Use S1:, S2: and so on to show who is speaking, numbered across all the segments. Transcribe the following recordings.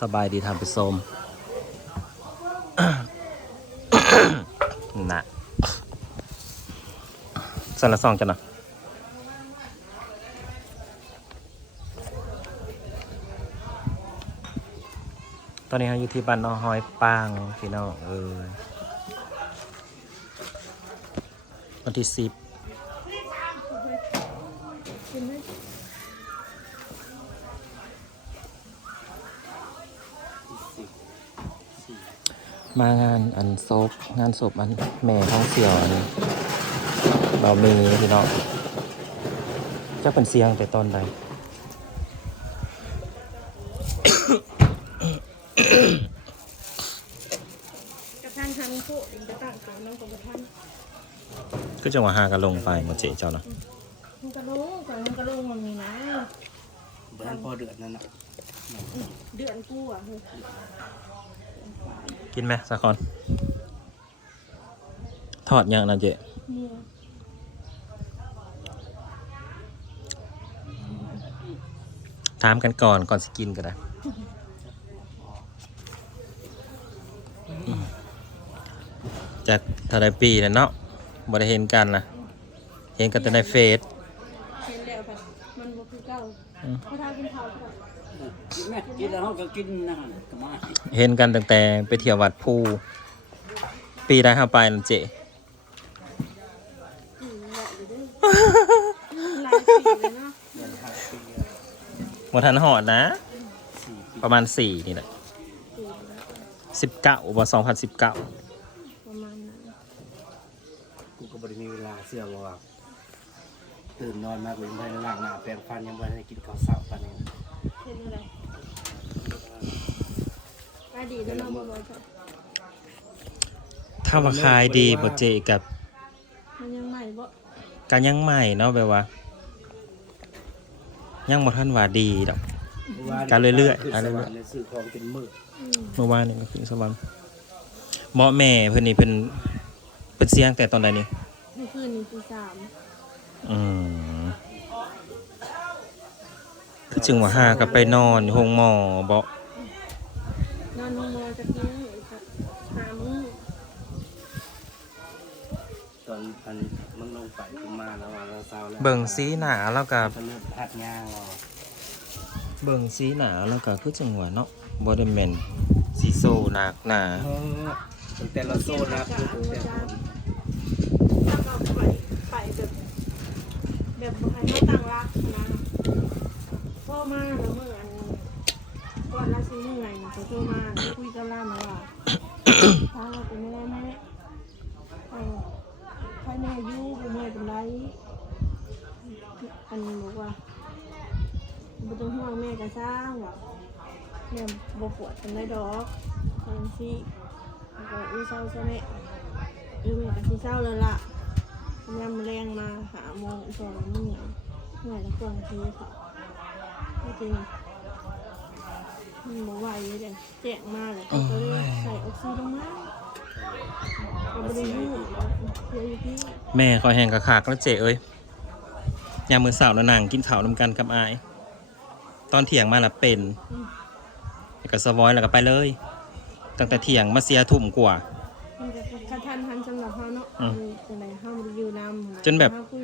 S1: สบายดีทำไปส้มน่ะสันละซองกันนะตอนนี้เราอยู่ที่บ้านน้องหอยปางพี่น้องเอ้ยวันที่สิบ มางานอันศพงานศพอันแม่ท้องเสี่ยวอันเรามีพี่น้องจะเป็นเสียงแต่ตอนใด
S2: กระทั่งทันผู้อินจะตั้งตัวน้องกับกระทั่ง
S1: ก็จังหวะหากันลงไปมาเจ๊เจ้านะ
S2: มันกระลุงก่อนมันกระลุงมันมีนะ
S3: เบิร์นพอเดือดนั่นน่ะ
S2: เดือนกูอะเฮ้ย
S1: กินไหมสักคนทอดยังนะเจ๊
S2: เนี่ย
S1: ถามกันก่อนก่อนสิกินก็ได้อืมจากเท่าไรปีแล้วเนาะบ่ได้เห็นกันนะเห็นกันแต่ในเฟซ
S2: เห็นแล้วค่ะมันบ่คือเก่า
S1: อืม
S2: เขาทากินข้าวก่อน
S3: กินไห มกินแล้วเขาก็กินนะฮะก็มา
S1: เห็นกันตั้งแต่ไปเที่ยววัดภูปีได้เข้าไปนั่นเจ๊
S2: อืมเหมาะอยู่เด้วยหลายปีเลยเนาะ
S3: เดือนห้าปี
S1: บ่ทันหอดนะ
S3: สี่ปี
S1: ประมาณสี่นี่แหละ
S2: ปีแล้ว
S1: สิบเก้าว่าสองพันสิบเก้า
S2: ประมาณนั้น
S3: กูก็บริมีเวลาเสื้อว่าตื่นนอนมากูยังไม่ได้ล้างหน้าแปรงฟันยังไม่ได้กินข้าวเช้าปันนี้
S2: เห็นอะไรไป ดีแล้วเนาะบ่บ่จ้ะ
S1: ถ้าว่าขายดีบ่เจกับ
S2: มันยังใหม่บ่
S1: การยังใหม่เนาะแบบว่า ยังบ่ทันว่าดีดอก การเรื่อยๆ
S3: ขึ้น
S1: การ
S3: ส
S1: เรื่
S3: ว
S1: อยๆ
S3: รรค์ในสื่อของเป็นมือ
S2: อืม
S1: เมื่อวานนี่ก็คือสวรรค์เหมาะแม่เพิ่นนี่เป็นเป็นเสียงแต่ตอนใดนี่
S2: เมื่อคืนนี้ตีสาม
S1: อืมคือจึงว่าหากับไปนอนอยู่ห้องหมอบ่
S2: นอนห้องมอจากนี้จะหามื้อ
S3: ตอนอันมึงลงไปกูมาแล้วว่าเราเศร้าแล้ว
S1: เบิ่งสีหนาแล้วก็
S3: ก็เริ่มพัดงางออก
S1: เบิ่งสีหนาแล้วก็คือจังหวะเนาะบ่ได้แม่นสีโซหนักหนา
S3: เออตั้งแต่เราโซ่รับคือตั้งแต่ผม
S2: แล้วก็ไปไปแบบแบบบ่ให้เขาตั้งรักนะพ่อมาแล้วเมื่ออันก่อนละสิเมื่อไงเขาโทรมาคุยกับล่ามว่า ถ้าเราเป็นไม่แม่ใครแม่ยู่บ่เมื่อยเป็นไรอันบอกว่าบ่ต้องห่วงแม่ก็สร้างว่าแม่บ่ปวดเป็นไรดอกอันสิแล้วก็อุ้ยเศร้าซะแม่อือแม่ก็สิเศร้าแล้วล่ะยามแรงมาหาโมงสองโมงเหนื่อยแล้วควงทีค่ะไม่จริง มันบอกว่าอยู่เด่นแจกมาเลยก็เลยใส่ออกซิลงมาก็ไม่ได้ยืดเสียอยู่ที่
S1: แม่คอยแหงกะขากแล้วเจเอ้ยยามมือสาวแล้วนางกินข้าวนำกันกับอาย ตอนเที่ยงมาละเป็นแล้วก็สวอยแล้วก็ไปเลย ตั้งแต่เที่ยงมาเสียทุ่มกว่า
S2: มันจะคันทันทันสำหรับเขาเนาะ
S1: อืม
S2: จังไรเขามันอยู่นำ
S1: จนแบบ
S2: เขาคุยแบบ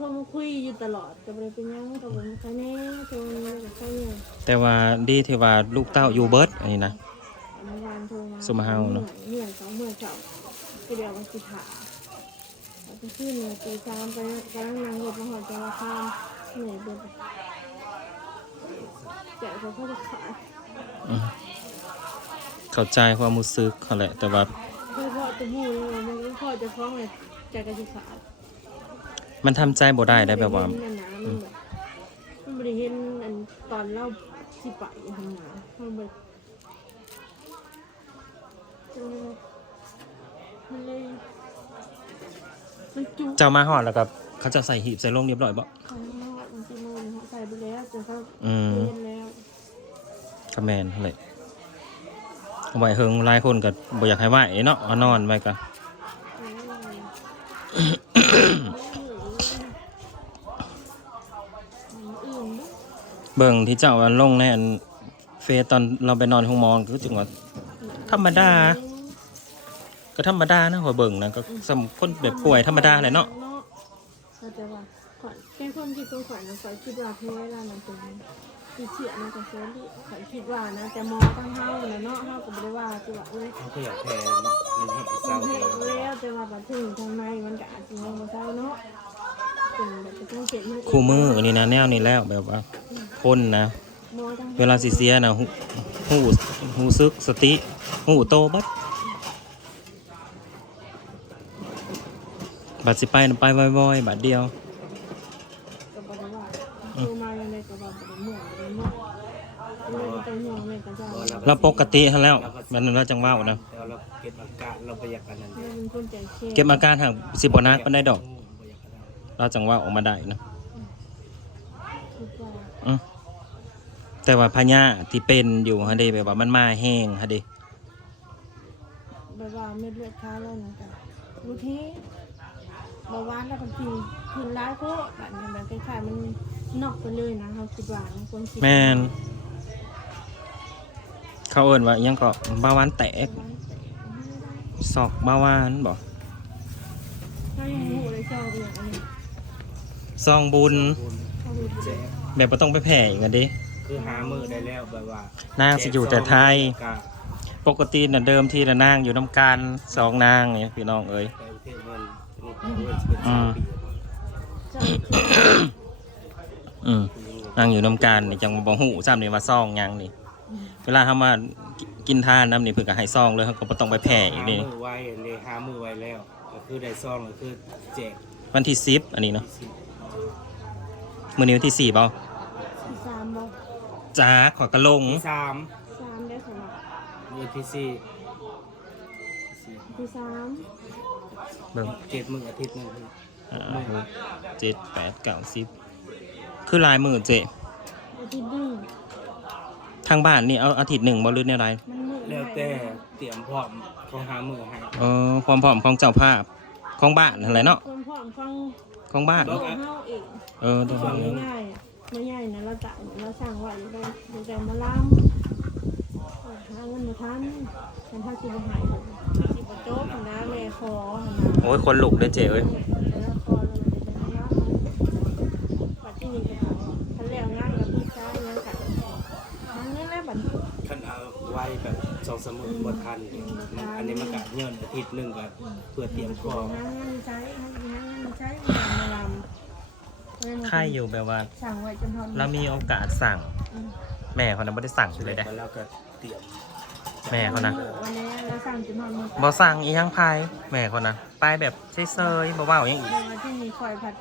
S2: โทรมาคุยอยู่ตลอดก็ไม่ได้เป็นหยังแต่ผมใครแน่โทรมากับใครเนี่ย
S1: แต่ว่าดีที่ว่าลูกเต้าอยู่เบิร์ดอันนี้นะ
S2: เมื่อวานโทรมา
S1: สุมเฮาเนอะ
S2: เหนื่อยสองเมื่อเจ้าก็เดี๋ยวมาสิขาเอาไปขึ้นเลยตีสามไปกำลังนั่งรถมาหอดจังหวัดข้ามเหนื่อยเบิดแจกเขาก็จะขาย
S1: อืมเข้าใจความรู้สึกเขาแหละ แต่ว่า
S2: เพื่อพ่อตัวมูเลยมันก็พ่อจะฟ้องเลยแจกกันจะขาด
S1: มันทำใจบ่ได้ได้แบบว่า
S2: มันบ่ได้เห็นอันนะมันแบบมันไม่ได้เห็นอันตอนเล่าสิไปทำงานมันแบบจังเลยมันเลยมันจุก
S1: เจ้ามาหอดแล้วก็เขาจะใส่หีบใส่ลงเรียบร้อยบ่
S2: ข้างนอกมันจะโมนเขาใส่ไปแล้วจนเขา
S1: อืม
S2: เล่นแล้ว
S1: คาแมนนั่นแหละเอาไว้เฮิงหลายคนก็บ่อยากให้ไหวเนาะเอานอนไว้ก็
S2: อื่น
S1: เบิ่งที่เจ้าอันลงในอันเฟฟซตอนเราไปนอนห้องหมองก็ถึงว่าธรรมดา ก็ธรรมดานะหัวเบิ่งนะก็สำคนแบบป่วยธรรมดาเลยเนาะ
S2: เข้าใจว่าขวัญแค่คนคิดตรงขวัญนะขวัญคิดว่าเพื่อเวลามันเป็นอีเฉียนะกับเซรี่ขวัญคิดว่านะแต่หมอตั้งเฮาแล้วเนาะเฮาก็บ่ได้ว่าคือว่าเอ้ย
S3: เขาก็อยากแพ้มันให้เศร้า
S2: เฮ็
S3: เลย
S2: ดแล้วแต่ว่าบัดถึงทางในมันก็อาจสิยังบ่เศร้าเนาะเป็นแบบจะต้องเจ็บมัน
S1: คู่มืออันนี้นะแนวนี้แล้วแบบว่า คนนะ
S2: หมอตั้ง
S1: เวลาสิเสียนะหูหูหูซึกสติหูโตบัดบัดสิไปน่ะไปบ่อยๆบัดเดียว
S2: ก็บ่ได้ว่าดูมายังไงก็ว่าบ่ได้เมื่อยบ่ได้เมื่อยเลยไปห่วงเลยก็จะ
S1: เราปกติหั้นแล้วมันเราจังเว่านะ
S3: แต่เราเก็บอาการเราไปอยากกันนั่น
S2: เราเป็นคนใจเข้ม
S1: เก็บอาการห่างสิบนักมันได้ดอก
S3: บ่อยากกันนั่น
S1: เราจังเว่าออกมาได้นะ
S2: คิดว่า
S1: อืม แต่ว่าพญาที่เป็นอยู่ฮะเดแบบว่ามันมาแห้งฮะเด
S2: แบบว่าเม็ดเลือดขาวแล้วนะจ๊ะรู้ที่เบาหวานแล้วบางทีคืนร้ายโคตรแบบนี้แบบคล้ายๆมันนอกไปเลยนะเขาคิดว่ามันคนคิด
S1: แมนเขาเอิ้นว่าอิหยังก็เบาหวานแตกศอกเบาหวานบอก
S2: ถ้ายังหูเลยชอบอย่างอันนี้
S1: ซองบุญ
S2: เขาดู
S3: แจ๊ก
S1: แบบว่าต้องไปแผ่อีกอะเดิ
S3: คือหามือได้แล้วแบบว่านา
S1: งสิอยู่แต่ไทย
S3: กะ
S1: ปกติน่ะเดิมทีละนางอยู่น้ำกันสองนางเนี่ยพี่น้องเอ้ย
S3: แต่ประเทศมันนี่เงินเป็นสามปี
S2: เจ้า
S1: อืมนางอยู่น้ำกันนี่จังบ่หูซ้ำนี่ว่าซองหยังนี่ เวลาเขามากินทานน้ำนี่เพิ่นก็ให้ซองเลยเขาก็บ่ต้องไปแผ่อีก
S3: หา
S1: นี่
S3: มือไว้เลยหามือไว้แล้ว ก็คือได้ซองก็คือแจก
S1: วันที่สิบอันนี้เนาะ
S3: สิบ
S1: มื้อนี้วันที่สี่เปล่า
S2: ที่ สามบอก
S1: จ้าขอกระลง
S3: ที่สาม
S2: สามได้สำหรับ
S3: มือที่สี่สี่
S2: ที่สาม
S1: เบิ่ง
S3: เจ็ดมืออาทิตย์หนึง
S1: อ่าหกเจ็ดแปดเก้าสิบคือลายมือเจ
S2: อาทิตย์หนึ่ง
S1: ทางบ้านนี่เอาอาทิตย์หนึ่งบ่หรือแนวใด
S2: มันมืด
S3: แล้วแต่เตรียมพร้อมเขาหามือให้
S1: เออความพร้อมของเจ้าภาพของบ้านอะไรเนาะ
S2: คนพ่อมฟัง
S1: ของบ้าน
S2: ตัวเฮาเอง
S1: เออตัว
S2: ฟัง
S1: นี้
S2: ง่ายๆอะ ไม่ง่ายนะเราจะเราสั่งไว้อยู่ได้อยู่แต่มาล้ำหาเงินมาทันฉันถ้าสิบหายสิบโจ๊กนะแม่คอ
S1: โอ้ยคนลุกเลยเจเอ้ย
S2: แล้วคอเลยจะทำล้ำปัจจุบันแล้วงานกับพี่ชายงานกับทางนี้แหละบัด
S3: คันเอาไว้แบบสองสามมือบทันมันอันนี้มันกะเงินอาทิตย์หนึ่งก็เพื่อเตรียมพร้อม
S2: งานเงินใช้งานเงินใช้มาลำ
S1: ค่ายอยู่แบบว่า
S2: สั่งไว้จนทน
S1: เรามีโอกาสสั่งแม่เขานะไม่ได้สั่งเลยได้
S3: แล้วก็เตรียม
S1: แม่เขานะ
S2: วันนี้เราสั่งจนทนมือ
S1: บ่สั่งอีหยังพายแม่เขานะไปแบบเซยๆบ่เว้าหยังอีก
S2: เดี๋ยววันที่มีคอยผัด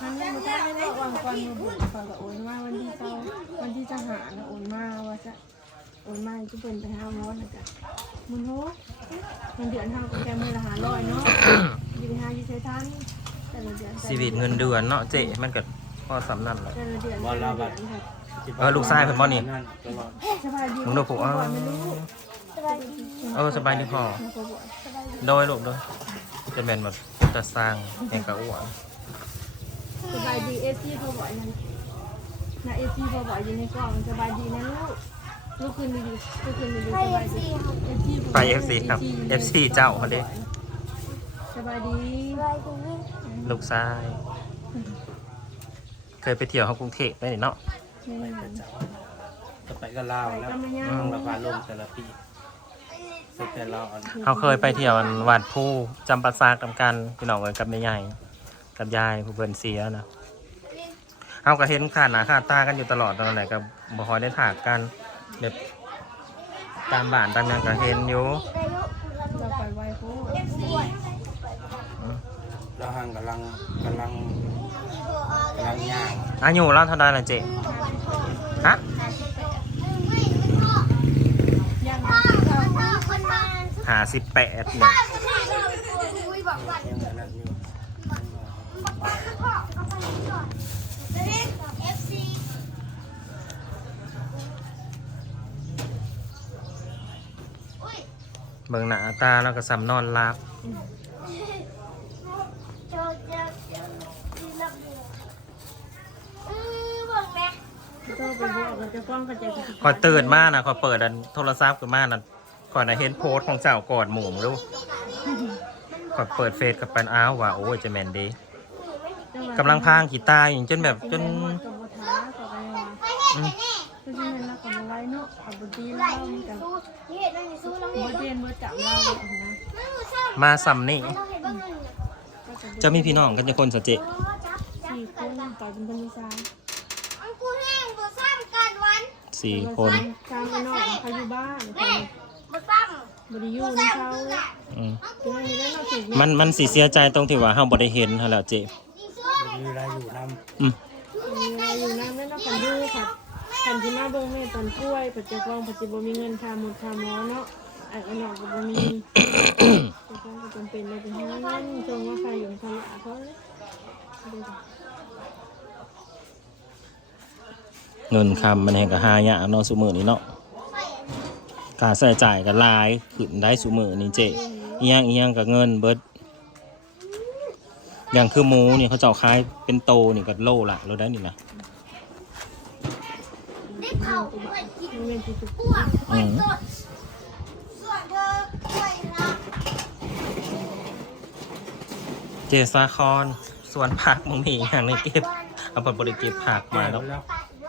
S2: ครั้งนี้มันได้ไม่ได้วางก่อนมือบุญคอยกับโอนมาวันที่เจ้าวันที่จะหานะโอนมาว่าจะโอนมาจะเป็นไปห้าร้อยนะจ๊ะมันโหมันเดือนห้าก็แค่มือละหาร้อยเนาะยี่ห้ายี่สิบทัน แต่ละเดือน
S1: ชีวิตเงินเดือนเนาะเจมันก็พอสำนั่นแหละ
S2: แต่ละเดือนแต่ละเดือนค่ะ
S1: เออลูกชายเพิ่นบ่นี่
S3: ตลอด
S2: สบายดี
S1: มึงดูผูกอ้าว
S2: ไม่รู้สบายดี
S1: เออสบายดีพอ
S2: สบายดี
S1: โดยลูกโดยจะแม่นแบบจะสร้างแห่งกะอ้วน
S2: สบายดีเอซี่เขาบอกยังนะเอซี่เขาบอกอยู่ในกล่องสบายดีนะลูกลูกคืนดีๆลูกคืนดีๆสบายดีเอซี่
S1: ไป FC ครับ FC เจ้าเขาเด้
S2: สบายดี
S1: ลูกชาย เคยไปเที่ยวเขากรุงเทพได้นี่เนาะ
S2: ไม่ไม่ไม่
S3: จะไปก็ลาวแล้ว
S2: ก็ไม่ยาก
S1: อืม
S3: ราคาลงแต่ละปีเสร็จแต่เราอัน
S1: เขาเคยไปเที่ยวอันวัดผู้จำปาซากำกันพี่น้องเอ้ยกับแม่ใหญ่กับยายผู้เพิ่นเสียนะเขาก็เห็นขาดหนาขาดตากันอยู่ตลอดตอนไหนกับบ่คอยได้ถากกันแบบตามบ้านตามหยังก็เห็นอยู่
S2: จะไปไวโค
S3: เราห่างกำลังกำลังกำลังย่าง
S1: อายุเราเท่าใดล่ะเจ๊ฮะหาสิบแปดเนี่ยเบิ่งหน้าตาแล้วก็สำนอนรับ
S2: ก็ ไปบอกเราจะฟ้องกันใจกัน
S1: ขอยตื่นมากนะขอยเปิดอันโทรศัพท์ขึ้นมานะขอยนะเห็นโพสต์ของเจ้ากอดหมูมรู้ขอยเปิดเฟซกับปันอ้าวว่าโอ้ยจะแมนเดีกำลังพางกีตาร์อย่างจนแบบจน
S2: อื
S1: มา
S4: สัม
S1: นี่
S4: เนีย
S2: จะ
S1: มีพี่น้องกันจะคนสเจ
S2: สี่ค
S4: น
S2: ต่อเป็นคนมีสาย
S4: อันกูแห้งบ่ซ้ำกันวัน
S1: สี่คน
S2: ชาวกันนอกเขาอยู่บ้าน
S4: แม่บ่ซ้
S2: บริยูน
S4: ซ้ำ
S2: เขา
S4: คือกัน
S1: อืม
S2: คือไม่ได้เราถึง
S1: มันมันสีเสียใจตรงที่ว่าเฮาบ่ได้เห็นหั่นแล้วเจ
S4: ยิงสู้
S3: มีเวลาอยู่นำ
S1: อืม
S2: มีอะไรอยู่นั่นนั่นเรากันดูค่ะกันที่มาเบิ่งแม่ตอนกล้วยปัจจุบันปัจจุบันมีเงินค่าหมดค่าหมอเนาะอันอันนอกก็บ่มีก็ต้องจำเป็นเราไปหาเงินจงว่าใครอยู่ใครอยากเขาเลย
S1: เงินคำมันแห่งก็หายากเนาะซุมื้อนี้เนาะค่าใช้จ่ายก็หลายขึ้นได้ซุมื้อนี้เจอีหยังอีหยังก็เงินเบิดอย่างคือหมูนี่เขาเจ้าขายเป็นโตนี่ก็โลละโลได้นี่นะ
S4: ได้เผาไปกิน
S2: เงินที่ถูก
S4: อ้วกไปสดส่วนเธอไปนะ
S1: เจสาคอนสวนผักมึงมีอย่างในเก็บเอาผลบริเก็บผักมาแล้ว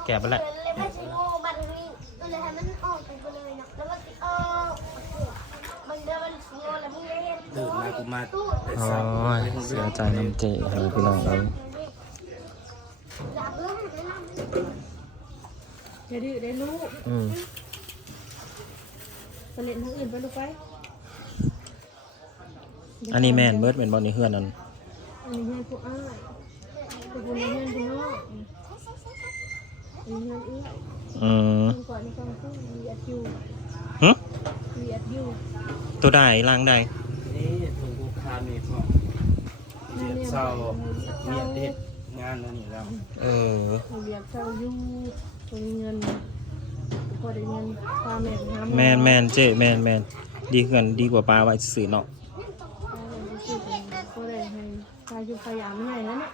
S3: แล้ว
S1: แกะไปแล้ว
S4: เลยไม่ใช่โง่บันนี้ก็เลยให้มันออกไปเลยนะแล้วมันออกมันเดินมันโง่แล้วมึงไม่เห็น
S3: ตื่นมากูมาแต่
S1: โอ้
S3: เช้าย
S1: เสียใจน้ำเจให้พี่น้องเอ้ย
S4: อยากเล่นเล่น
S2: อย่าดื้อได้ลูก
S1: อืม
S2: ไปเล่นทางอื่นไปลูกไป
S1: อันนี้แม่นเบิร์ดเป็นบอลในเฮือนนั่น
S2: อันนี้เงินผู้อ้ายผู้บุญเงินผู้นอก อันนี้เงินเอื้อย
S1: อืม
S2: เงินก่อนในกองทุน VSU
S1: หึ
S2: VSU
S1: ตัวใดล่างใด
S3: นี่ถูกกูคามนี่พ่อเรียนเศร้าเมียเด็ดงานแล้วนี่แล้ว
S1: เออ
S2: เรียกเจ้าอยู่ตัวมีเงินพอได้เงินพาแม่ไปหาหอ
S1: แมนแมนเจแมนแมนดีเกินดีกว่าปลาไว้สื่อเนาะ
S2: ก็ได้ให้พาอยู่พยายามใหญ่แล้วเนี่ย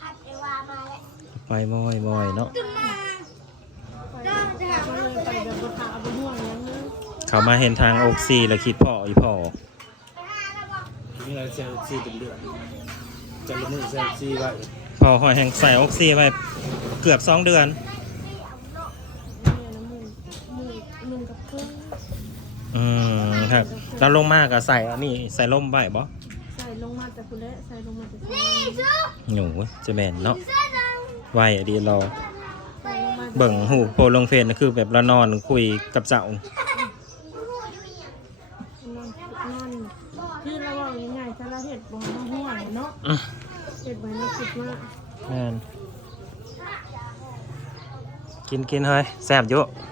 S4: ผัดไอวามาแล้ว
S1: ไปบ่อยบ่อยเนาะ
S4: ขึ้นมา
S2: ก็เลยไปแบบราคาเอาไปห่วงยังนึง
S1: เขามาเห็นทางอกซีแล้วคิดพ่ออีพ่อ
S4: ไปหาแล้วบอก
S3: นี่เราเซลซีเป็นเดือนจะละมือเซลซีไว้
S1: พ่อหอยแห่งใส่อกซีไว้เกือบสองเดือน
S2: เนี่ยน้ำมือมือมือกับเครื่อง
S1: อืมครับแล้วลงมากก็ใส่อันนี้ใส่ล่มไว้บ่
S2: ใส่ลงมาแต่คุณเละใส่ลงมาแต่คุณ
S4: นี่ซื้อ
S1: หนูจะแม่นเนาะ
S4: ซื้อจัง
S1: ไว้อะดีรอ
S2: ใส่ลงมา
S1: เบิ่งหูโพลงเฟซน่ะคือแบบเรานอนคุยกับเจ้า
S2: นอนนอนคือเราบอกง่ายๆถ้าเราเห็ดบ่มาห่วงเนาะ
S1: อืม
S2: เห็ดบ่ให้เราคิดว่า
S1: แม่นกินกินเฮ้ยแซ่บอยู่
S4: เ